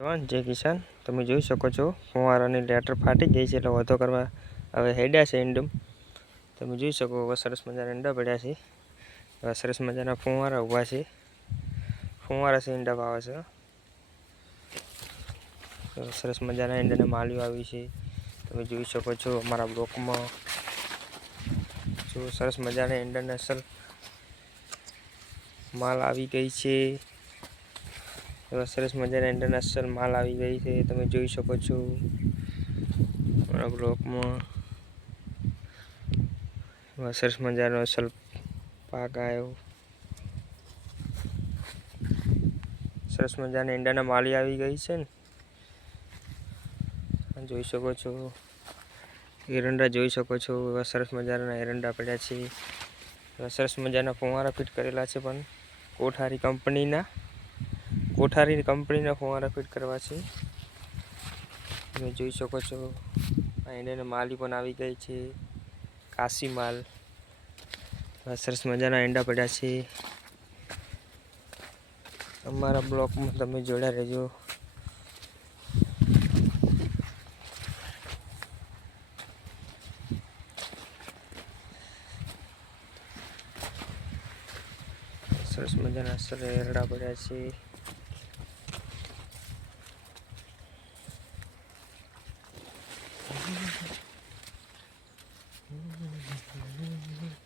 જવાન જય કિસાન. તમે જોઈ શકો છો ફુવારાની લેટર ફાટી ગઈ છે, એટલે વધો કરવા હવે હેડ્યા છે ઈંડમ. તમે જોઈ શકો હવે સરસ મજાના ઈંડા પડ્યા છે. હવે સરસ મજાના ફુવારા ઊભા છે. ફુવારા છે, ઈંડા ભાવે છે. સરસ મજાના ઈંડાને માલ્યું આવી છે. તમે જોઈ શકો છો અમારા બ્લોકમાં. જો સરસ મજાના ઈંડાને અસલ માલ આવી ગઈ છે. એવા સરસ મજાના ઇન્ટરનેશનલ માલ આવી ગઈ છે, તમે જોઈ શકો છો. મારા બ્લોકમાં એમાં સરસ મજાનો અસલ પાક આવ્યો. સરસ મજાના ઈંડાના માળી આવી ગઈ છે ને. જોઈ શકો છો. એરંડા જોઈ શકો છો. એવા સરસ મજાના એરંડા પડ્યા છે. એવા સરસ મજાના ફુવારા ફિટ કરેલા છે પણ કોઠારી કંપનીના. કોઠારી કંપનીના ફુવારા ફિટ કરવા છે. તમે જોઈ શકો છો ઈંડાની માલી પણ આવી ગઈ છે. કાશી માલ. સરસ મજાના ઈંડા પડ્યા છે. અમારા બ્લોકમાં તમે જોડ્યા રહેજો. સરસ મજાના સરેરડા પડ્યા છે. Mm-hmm.